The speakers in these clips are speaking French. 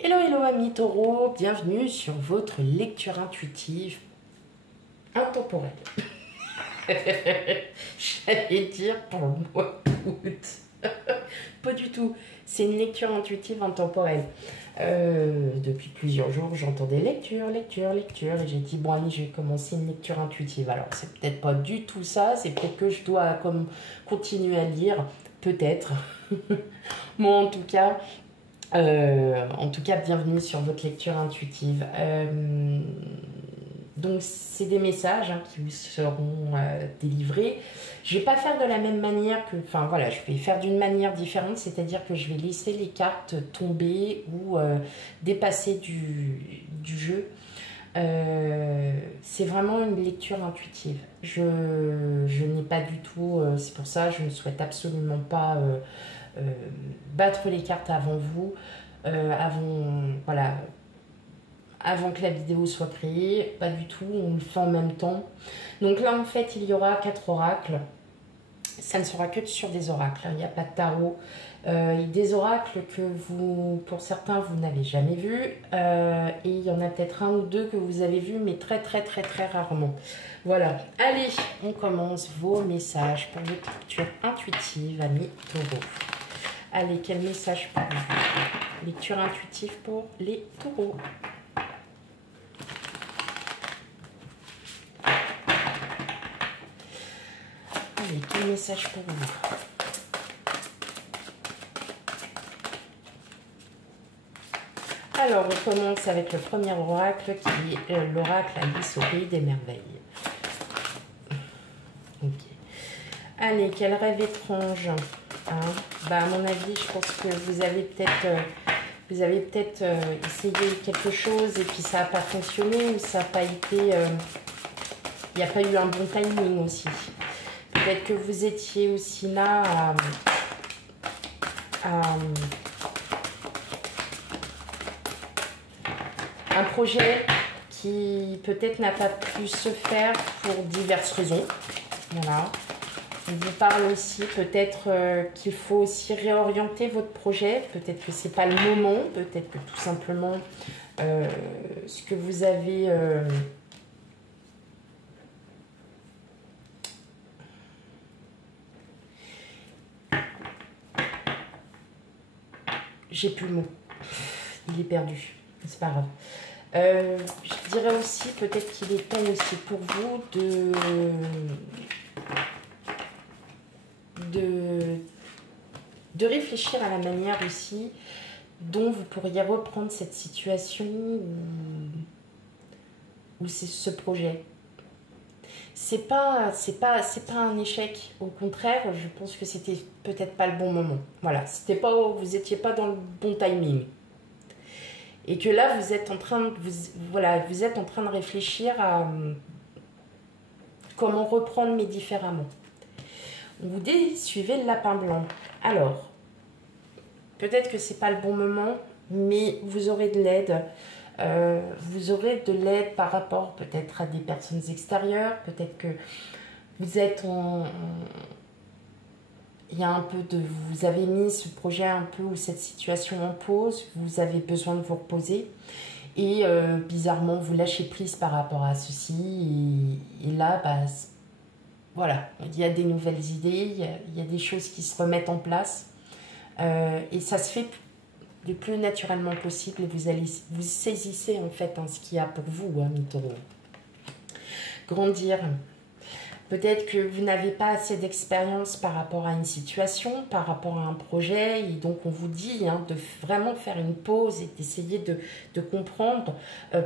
Hello, hello amis taureaux, bienvenue sur votre lecture intuitive intemporelle. J'allais dire pour le mois d'août. Pas du tout, c'est une lecture intuitive intemporelle. Depuis plusieurs jours, j'entendais lecture, et j'ai dit, bon allez, je vais commencer une lecture intuitive. Alors, c'est peut-être pas du tout ça, c'est peut-être que je dois continuer à lire, peut-être. Moi, en tout cas, bienvenue sur votre lecture intuitive. Donc, c'est des messages qui vous seront délivrés. Je ne vais pas faire de la même manière que... Enfin, voilà, je vais faire d'une manière différente, c'est-à-dire que je vais laisser les cartes tomber ou dépasser du jeu. C'est vraiment une lecture intuitive. Je n'ai pas du tout... c'est pour ça, je ne souhaite absolument pas... battre les cartes avant vous, avant que la vidéo soit créée, pas du tout, on le fait en même temps. Donc là en fait il y aura 4 oracles, ça ne sera que sur des oracles, il n'y a pas de tarot, des oracles que vous, pour certains vous n'avez jamais vus, et il y en a peut-être un ou deux que vous avez vus mais très rarement. Voilà, allez, on commence vos messages pour votre lecture intuitive, amis taureaux. Allez, quel message pour vous? Lecture intuitive pour les taureaux. Allez, quel message pour vous? Alors, on commence avec le premier oracle qui est l'oracle Alice au pays des merveilles. Ok. Allez, quel rêve étrange. À mon avis, je pense que vous avez peut-être essayé quelque chose et puis ça n'a pas fonctionné ou ça n'a pas été... il n'y a pas eu un bon timing aussi. Peut-être que vous étiez aussi là un projet qui peut-être n'a pas pu se faire pour diverses raisons. Voilà. On vous parle aussi peut-être qu'il faut aussi réorienter votre projet. Peut-être que ce n'est pas le moment. Peut-être que tout simplement ce que vous avez... J'ai plus le mot. Il est perdu. C'est pas grave. Je dirais aussi peut-être qu'il est temps aussi pour vous de réfléchir à la manière aussi dont vous pourriez reprendre cette situation ou c'est ce projet. C'est pas un échec. Au contraire, je pense que c'était peut-être pas le bon moment. Voilà, vous étiez pas dans le bon timing. Et que là, vous êtes en train de réfléchir à comment reprendre mais différemment. On vous dit, suivez le lapin blanc. Alors, peut-être que c'est pas le bon moment, mais vous aurez de l'aide. Vous aurez de l'aide par rapport peut-être à des personnes extérieures. Peut-être que vous êtes il y a un peu de... Vous avez mis ce projet un peu ou cette situation en pause. Vous avez besoin de vous reposer. Et bizarrement, vous lâchez prise par rapport à ceci. Et là, voilà, il y a des nouvelles idées, il y a des choses qui se remettent en place. Et ça se fait le plus naturellement possible. Et vous saisissez en fait ce qu'il y a pour vous, mes taureaux. Grandir. Peut-être que vous n'avez pas assez d'expérience par rapport à une situation, par rapport à un projet. Et donc, on vous dit de vraiment faire une pause et d'essayer de comprendre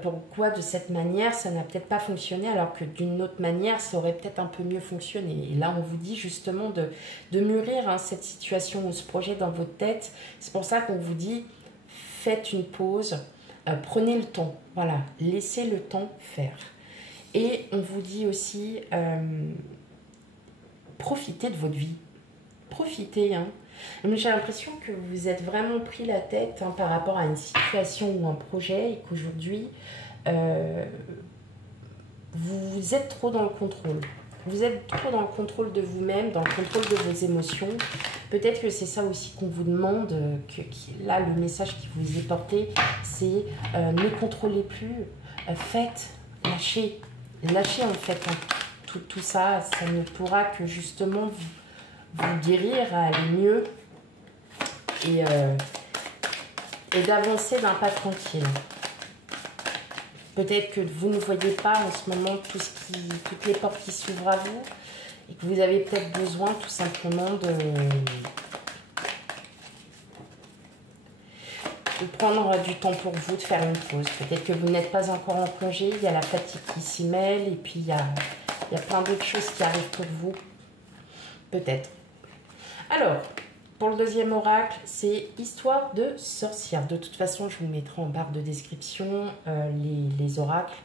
pourquoi de cette manière, ça n'a peut-être pas fonctionné, alors que d'une autre manière, ça aurait peut-être un peu mieux fonctionné. Et là, on vous dit justement de mûrir cette situation ou ce projet dans votre tête. C'est pour ça qu'on vous dit, faites une pause, prenez le temps. Voilà, laissez le temps faire. Et on vous dit aussi, profitez de votre vie. Profitez. J'ai l'impression que vous êtes vraiment pris la tête par rapport à une situation ou un projet et qu'aujourd'hui, vous êtes trop dans le contrôle. Vous êtes trop dans le contrôle de vous-même, dans le contrôle de vos émotions. Peut-être que c'est ça aussi qu'on vous demande, là, le message qui vous est porté, c'est ne contrôlez plus, faites, lâchez. Lâchez en fait tout ça, ça ne pourra que justement vous guérir, aller mieux et d'avancer d'un pas tranquille. Peut-être que vous ne voyez pas en ce moment toutes les portes qui s'ouvrent à vous et que vous avez peut-être besoin tout simplement de prendre du temps pour vous, de faire une pause. Peut-être que vous n'êtes pas encore en congé, il y a la fatigue qui s'y mêle et puis il y a plein d'autres choses qui arrivent pour vous. Peut-être. Alors, pour le deuxième oracle, c'est Histoire de sorcière. De toute façon, je vous mettrai en barre de description les oracles.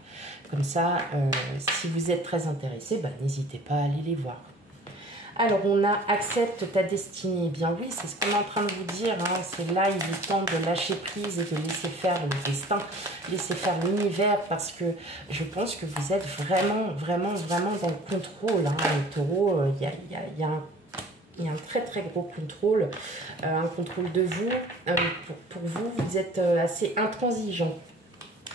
Comme ça, si vous êtes très intéressé, bah, n'hésitez pas à aller les voir. Alors, on a accepte ta destinée. Eh bien oui, c'est ce qu'on est en train de vous dire. Hein. C'est là, il est temps de lâcher prise et de laisser faire le destin, laisser faire l'univers, parce que je pense que vous êtes vraiment, vraiment, vraiment dans le contrôle. Hein. Le taureau, il y a un très très gros contrôle, un contrôle de vous. Pour vous, vous êtes assez intransigeant,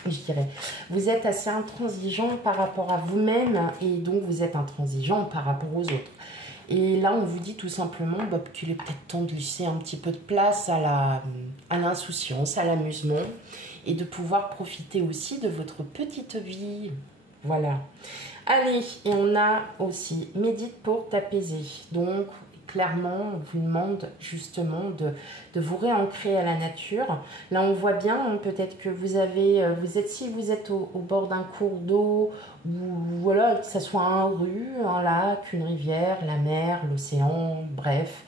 je dirais. Vous êtes assez intransigeant par rapport à vous-même et donc vous êtes intransigeant par rapport aux autres. Et là, on vous dit tout simplement bah, qu'il est peut-être temps de laisser un petit peu de place à l'insouciance, à l'amusement et de pouvoir profiter aussi de votre petite vie. Voilà. Allez, et on a aussi médite pour t'apaiser. Donc, clairement, on vous demande justement de vous réancrer à la nature. Là, on voit bien, hein, peut-être que si vous êtes au bord d'un cours d'eau, ou voilà, que ce soit un rue, un lac, une rivière, la mer, l'océan, bref,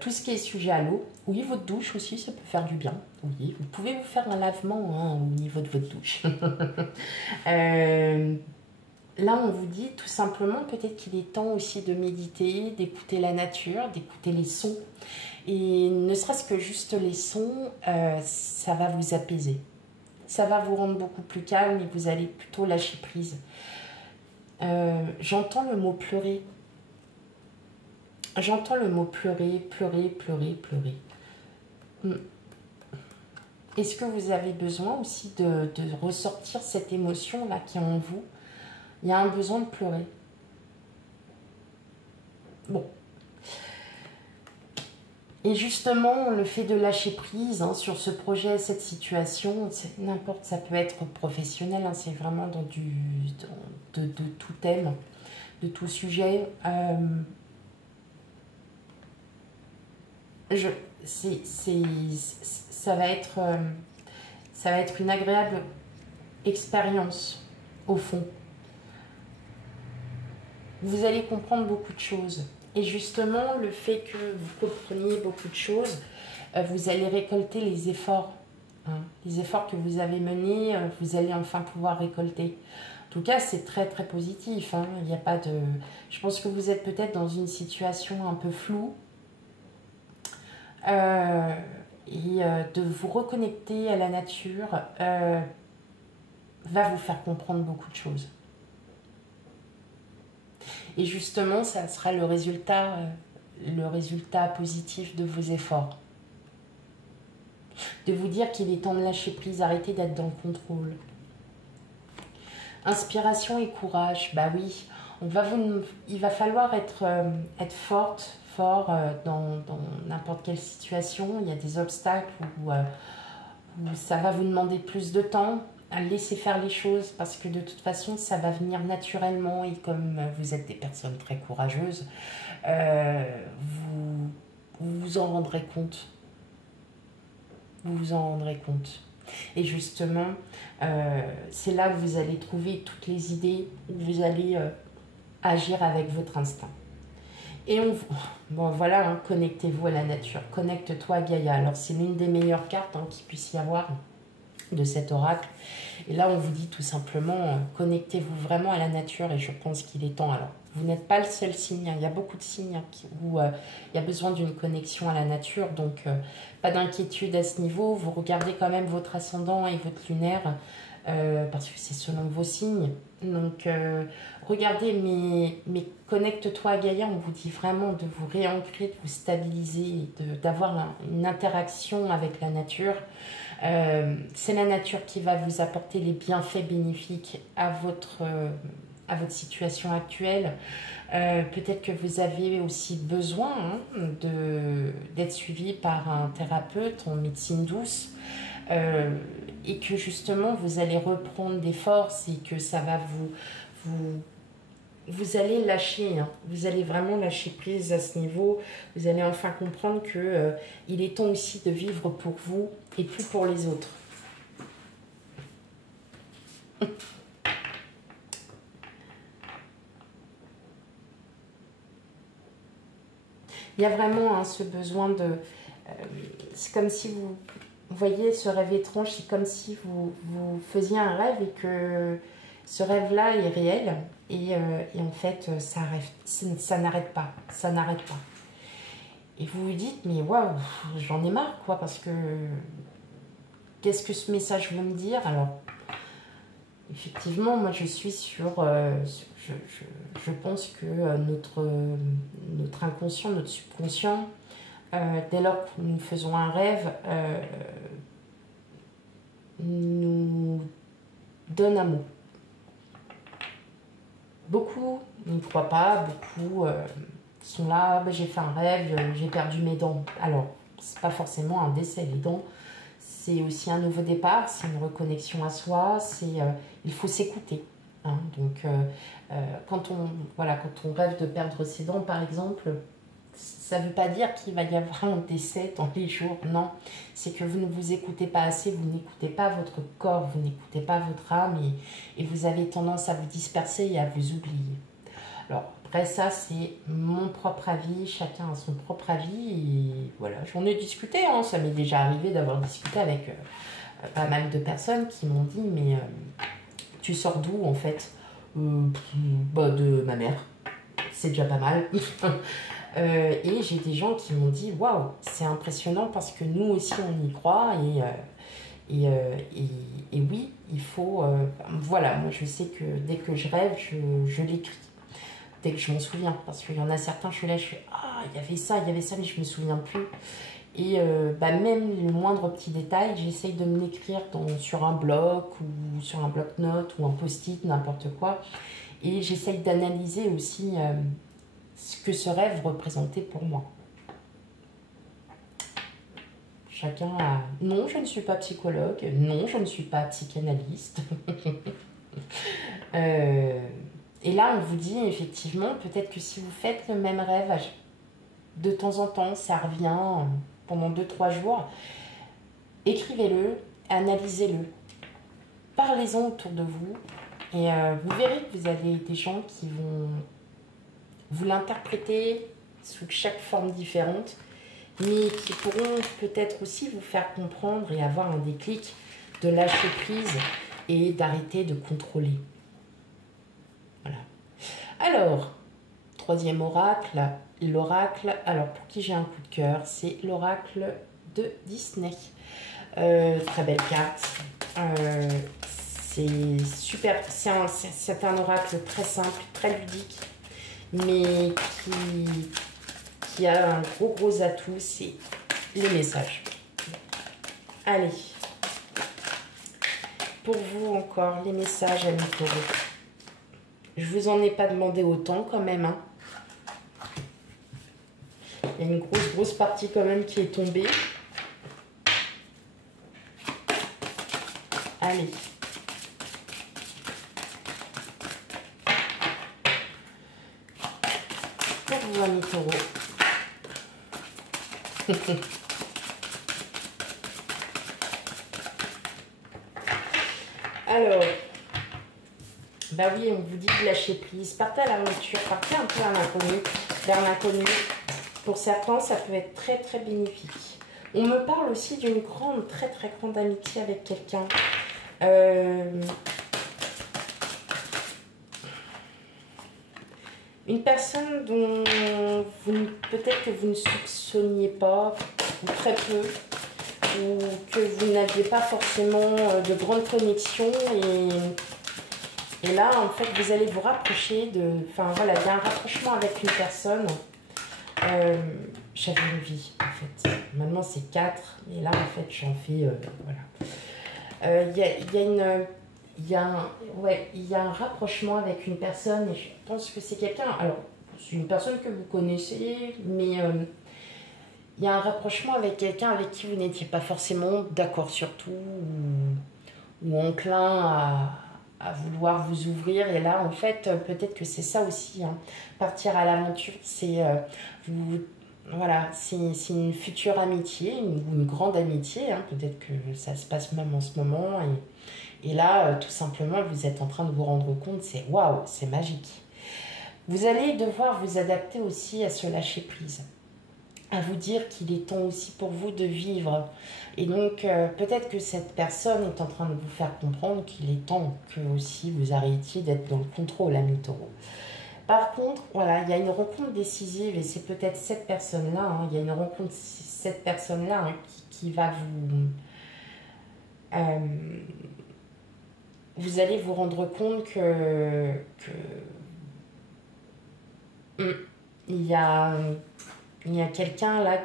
tout ce qui est sujet à l'eau. Oui, votre douche aussi, ça peut faire du bien. Oui, vous pouvez vous faire un lavement hein, au niveau de votre douche. Là, on vous dit tout simplement peut-être qu'il est temps aussi de méditer, d'écouter la nature, d'écouter les sons. Et ne serait-ce que juste les sons, ça va vous apaiser. Ça va vous rendre beaucoup plus calme et vous allez plutôt lâcher prise. J'entends le mot pleurer. J'entends le mot pleurer, pleurer, pleurer, pleurer. Est-ce que vous avez besoin aussi de ressortir cette émotion-là qui est en vous? Il y a un besoin de pleurer. Bon. Et justement, le fait de lâcher prise hein, sur ce projet, cette situation, n'importe, ça peut être professionnel, hein, c'est vraiment dans de tout thème, de tout sujet. Ça va être une agréable expérience, au fond. Vous allez comprendre beaucoup de choses. Et justement, le fait que vous compreniez beaucoup de choses, vous allez récolter les efforts. Hein. Les efforts que vous avez menés, vous allez enfin pouvoir récolter. En tout cas, c'est très très positif. Hein. Il n'y a pas de... Je pense que vous êtes peut-être dans une situation un peu floue. De vous reconnecter à la nature va vous faire comprendre beaucoup de choses. Et justement, ça sera le résultat positif de vos efforts. De vous dire qu'il est temps de lâcher prise, arrêter d'être dans le contrôle. Inspiration et courage, bah oui, il va falloir être fort dans n'importe quelle situation. Il y a des obstacles où ça va vous demander plus de temps. À laisser faire les choses parce que de toute façon ça va venir naturellement et comme vous êtes des personnes très courageuses vous vous en rendrez compte, et justement c'est là où vous allez trouver toutes les idées où vous allez agir avec votre instinct. Et bon voilà hein, connectez-vous à la nature, connecte-toi à Gaïa. Alors c'est l'une des meilleures cartes hein, qu'il puisse y avoir de cet oracle. Et là, on vous dit tout simplement, connectez-vous vraiment à la nature et je pense qu'il est temps. Alors, vous n'êtes pas le seul signe, hein. Il y a beaucoup de signes hein, où il y a besoin d'une connexion à la nature, donc pas d'inquiétude à ce niveau. Vous regardez quand même votre ascendant et votre lunaire. parce que c'est selon vos signes. Donc, regardez, mais connecte-toi à Gaïa, on vous dit vraiment de vous réancrer, de vous stabiliser, d'avoir une interaction avec la nature. C'est la nature qui va vous apporter les bienfaits bénéfiques à votre situation actuelle. Peut-être que vous avez aussi besoin d'être suivi par un thérapeute en médecine douce et que justement vous allez reprendre des forces et que ça va vous allez lâcher, vous allez vraiment lâcher prise à ce niveau. Vous allez enfin comprendre que il est temps aussi de vivre pour vous et plus pour les autres. Il y a vraiment ce besoin de... c'est comme si vous voyez ce rêve étrange, c'est comme si vous faisiez un rêve et que ce rêve-là est réel. Et en fait, ça n'arrête pas, ça n'arrête pas. Et vous vous dites, mais waouh, j'en ai marre, quoi, parce que qu'est-ce que ce message veut me dire? Alors, effectivement, moi je suis sur... je pense que notre inconscient, notre subconscient, dès lors que nous faisons un rêve, nous donne un mot. Beaucoup n'y croient pas, beaucoup sont là, j'ai fait un rêve, j'ai perdu mes dents. Alors, c'est pas forcément un décès, les dents, c'est aussi un nouveau départ, c'est une reconnexion à soi, il faut s'écouter. Hein. Donc, quand on rêve de perdre ses dents, par exemple, ça ne veut pas dire qu'il va y avoir un décès dans les jours, non. C'est que vous ne vous écoutez pas assez, vous n'écoutez pas votre corps, vous n'écoutez pas votre âme et vous avez tendance à vous disperser et à vous oublier. Alors, après ça, c'est mon propre avis, chacun a son propre avis et voilà, j'en ai discuté, hein. Ça m'est déjà arrivé d'avoir discuté avec pas mal de personnes qui m'ont dit, mais tu sors d'où en fait? De ma mère, c'est déjà pas mal. Et j'ai des gens qui m'ont dit waouh, c'est impressionnant parce que nous aussi on y croit et oui, il faut. Voilà, moi je sais que dès que je rêve, je l'écris. Dès que je m'en souviens, parce qu'il y en a certains, je suis là, je fais ah, il y avait ça, mais je me souviens plus. Et même le moindre petit détail, j'essaye de me l'écrire sur un bloc ou sur un bloc-notes ou un post-it, n'importe quoi. Et j'essaye d'analyser aussi ce que ce rêve représentait pour moi. Chacun a... Non, je ne suis pas psychologue. Non, je ne suis pas psychanalyste. Et là, on vous dit effectivement, peut-être que si vous faites le même rêve de temps en temps, ça revient pendant 2-3 jours, écrivez-le, analysez-le. Parlez-en autour de vous. Et vous verrez que vous avez des gens qui vont vous l'interpréter sous chaque forme différente, mais qui pourront peut-être aussi vous faire comprendre et avoir un déclic de lâcher prise et d'arrêter de contrôler. Voilà. Alors, troisième oracle, l'oracle, alors pour qui j'ai un coup de cœur, c'est l'oracle de Disney. Très belle carte. C'est super, c'est un oracle très simple, très ludique, mais qui a un gros atout, c'est les messages. Allez, pour vous encore, les messages à mi-taureau. Je vous en ai pas demandé autant quand même. Hein. Il y a une grosse partie quand même qui est tombée. Allez. Pour vous, amis taureaux. Alors, bah oui, on vous dit de lâcher prise. Partez à l'aventure, partez un peu à l'inconnu, vers l'inconnu. Pour certains, ça peut être très bénéfique. On me parle aussi d'une très grande amitié avec quelqu'un. Une personne dont peut-être que vous ne soupçonniez pas, ou très peu. ou que vous n'aviez pas forcément de grande connexion et là, en fait, vous allez vous rapprocher de... Enfin, voilà, il y a un rapprochement avec une personne. J'avais une vie, en fait. Maintenant, c'est 4, mais là, en fait, j'en fais... voilà. Il y a un rapprochement avec une personne et je pense que c'est quelqu'un... Alors, c'est une personne que vous connaissez, mais il y a un rapprochement avec quelqu'un avec qui vous n'étiez pas forcément d'accord sur tout ou enclin à vouloir vous ouvrir. Et là, en fait, peut-être que c'est ça aussi, hein. Partir à l'aventure, c'est voilà, c'est une future amitié, ou une grande amitié, hein. Peut-être que ça se passe même en ce moment. Et là, tout simplement, vous êtes en train de vous rendre compte, c'est waouh, c'est magique. Vous allez devoir vous adapter aussi à ce lâcher-prise, à vous dire qu'il est temps aussi pour vous de vivre. Et donc, peut-être que cette personne est en train de vous faire comprendre qu'il est temps que aussi vous arrêtiez d'être dans le contrôle, ami Taureau. Par contre, voilà, il y a une rencontre décisive et c'est peut-être cette personne-là, hein, il y a une rencontre, cette personne-là, hein, qui va vous... vous allez vous rendre compte que il y a quelqu'un là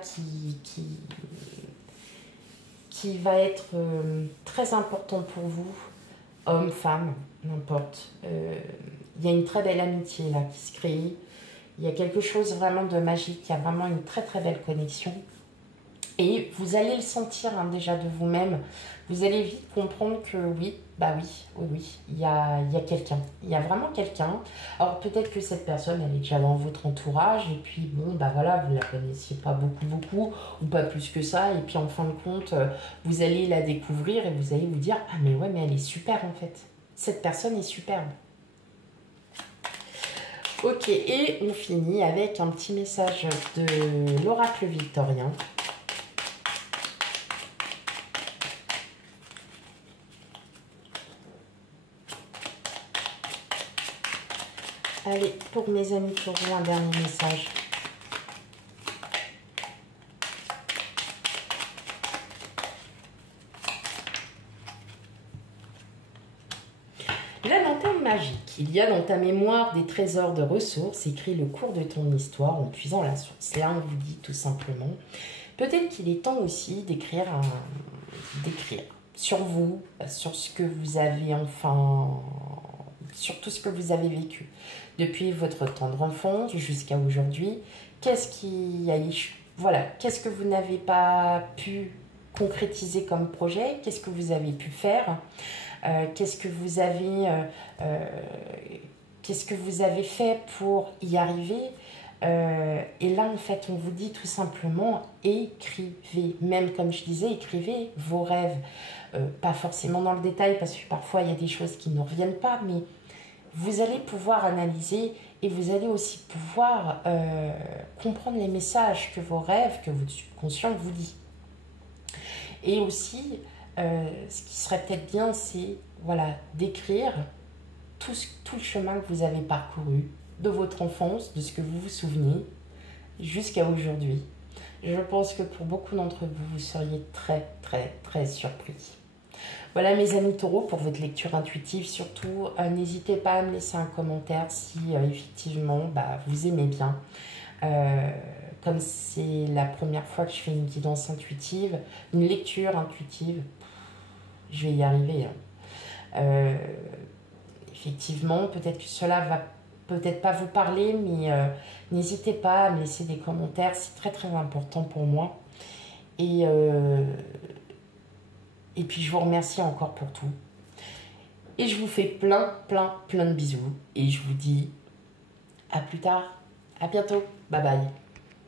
qui va être très important pour vous, homme, femme, n'importe. Il y a une très belle amitié là qui se crée. Il y a quelque chose vraiment de magique, il y a vraiment une très très belle connexion. Et vous allez le sentir, hein, déjà de vous-même. Vous allez vite comprendre que oui, bah oui, il y a quelqu'un. Il y a vraiment quelqu'un. Alors peut-être que cette personne, elle est déjà dans votre entourage. Et puis bon, bah voilà, vous la connaissiez pas beaucoup, ou pas plus que ça. Et puis en fin de compte, vous allez la découvrir et vous allez vous dire, ah mais ouais, mais elle est super en fait. Cette personne est superbe. Ok, et on finit avec un petit message de l'oracle victorien. Allez, pour mes amis taureaux, un dernier message. La lanterne magique. Il y a dans ta mémoire des trésors de ressources. Écris le cours de ton histoire en puisant la source. Là, on vous dit tout simplement. Peut-être qu'il est temps aussi d'écrire sur vous, sur ce que vous avez sur tout ce que vous avez vécu depuis votre tendre enfance jusqu'à aujourd'hui. Qu'est-ce que vous n'avez pas pu concrétiser comme projet? Qu'est-ce que vous avez pu faire? Qu'est-ce que vous avez fait pour y arriver? Et là, en fait, on vous dit tout simplement, écrivez. Même comme je disais, écrivez vos rêves. Pas forcément dans le détail, parce que parfois, il y a des choses qui ne reviennent pas, mais vous allez pouvoir analyser et vous allez aussi pouvoir comprendre les messages que vos rêves, que votre subconscient vous dit. Et aussi, ce qui serait peut-être bien, c'est voilà, d'écrire tout le chemin que vous avez parcouru, de votre enfance, de ce que vous vous souvenez, jusqu'à aujourd'hui. Je pense que pour beaucoup d'entre vous, vous seriez très, très, très surpris. Voilà mes amis taureaux, pour votre lecture intuitive, surtout, n'hésitez pas à me laisser un commentaire si effectivement vous aimez bien. Comme c'est la première fois que je fais une guidance intuitive, une lecture intuitive, je vais y arriver. Effectivement, peut-être que cela va peut-être pas vous parler, mais n'hésitez pas à me laisser des commentaires, c'est très très important pour moi. Et puis je vous remercie encore pour tout. Et je vous fais plein de bisous. Et je vous dis à plus tard, à bientôt, bye bye.